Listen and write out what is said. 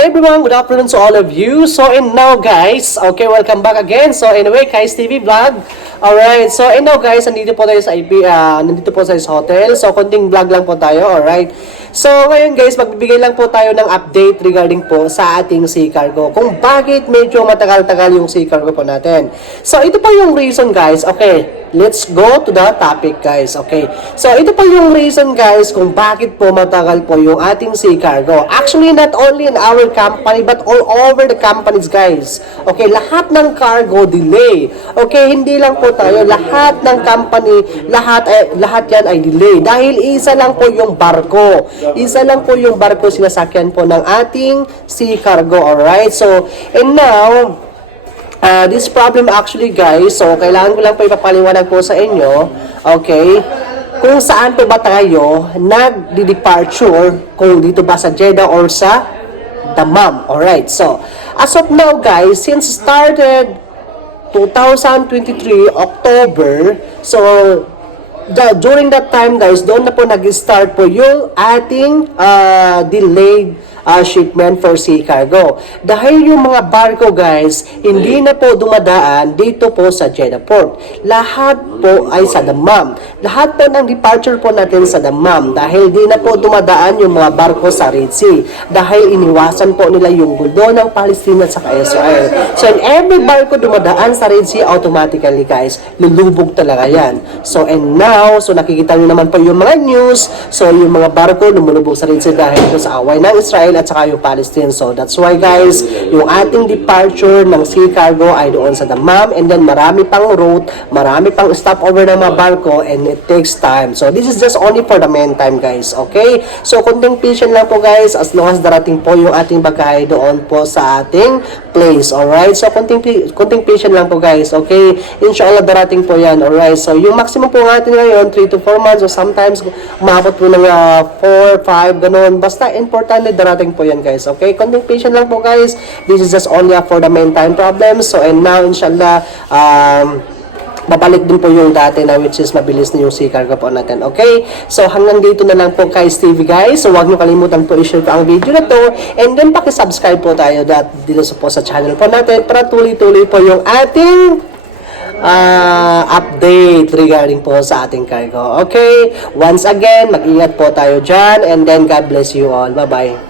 Hi everyone, good afternoon to all of you. So and now guys, okay, welcome back again. So anyway, Kais TV vlog. Alright, so and now guys, nandito po tayo sa IP, ah, nandito po sa hotel. So konting vlog lang po tayo, alright. So ngayon guys, magbibigay lang po tayo ng update regarding po sa ating sea cargo. Kung bakit medyo matagal-tagal yung sea cargo po natin. So ito pa yung reason guys, okay. Let's go to the topic guys, okay. So ito pa yung reason guys kung bakit po matagal po yung ating sea cargo. Actually, not only in our company but all over the companies guys. Okay, lahat ng cargo delay. Okay, hindi lang po tayo, lahat ng company, lahat eh, lahat yan ay delay dahil isa lang po yung barko. Isa lang po yung barko sinasakyan po ng ating sea cargo, alright? So, and now, Uh, this problem actually guys, so kailangan ko lang po ipapaliwanag po sa inyo, okay, kung saan po ba tayo nag-departure, kung dito ba sa Jeddah or sa Dammam, alright, so, as of now guys, since started 2023 October, so, the, during that time guys, doon na po nag-start po yung ating uh, delayed uh, shipment for sea cargo. Dahil yung mga barko guys, hindi na po dumadaan dito po sa Jeddah Port. Lahat po ay sa Dammam. Lahat po ng departure po natin sa Dammam dahil di na po dumadaan yung mga barko sa Red Sea. Dahil iniwasan po nila yung gulo ng Palestina saka Israel. So in every barko dumadaan sa Red Sea automatically guys, lulubog talaga yan. So and now, so nakikita nyo naman po yung mga news. So yung mga barko lumulubog sa Red Sea dahil sa away ng Israel at saka yung Palestine. So that's why guys, yung ating departure ng sea cargo ay doon sa Dammam and then marami pang route, marami pang stopover ng mga barko and it takes time. So this is just only for the meantime guys, okay? So konting patient lang po guys as long as darating po yung ating bagahe doon po sa ating place, alright? So konting, konting patient lang po guys, okay? Inshallah darating po yan, alright? So yung maximum po natin ngayon, 3 to 4 months or sometimes umabot po ng uh, 4, 5, ganun. Basta importante darating po yan guys, okay? Konting patient lang po guys. This is just only for the meantime problem. So and now inshallah, um, babalik din po yung dati na which is mabilis na yung sea cargo po natin. Okay? So hanggang dito na lang po kay Stevie guys. So huwag nyo kalimutan po i-share po ang video na to and then pakisubscribe po tayo dito po sa channel po natin para tuloy-tuloy po yung ating uh, update regarding po sa ating cargo. Okay? Once again, mag-ingat po tayo dyan and then God bless you all. Bye-bye.